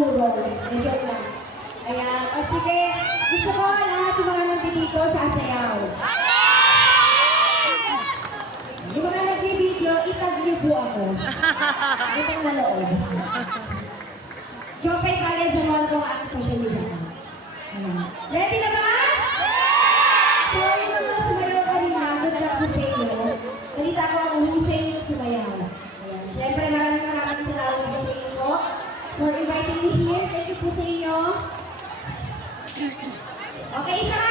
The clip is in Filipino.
urol. Joke lang. Ayan. O sige, gusto ko lahat yung mga nandito sasayaw. Yung mga nag-video, itag niyo po ako. Itang na loob. Joke ay pala sa mga kong aking social media. Ayan. Ready na ba? So, yung mga sumayaw kanina, good luck po sa inyo. Kalita ko ang uhusay yung sumayaw. Ayan. Siyempre, maraming salamat po sa inyo po for inviting me here. Thank you po sa inyo. Okay, isa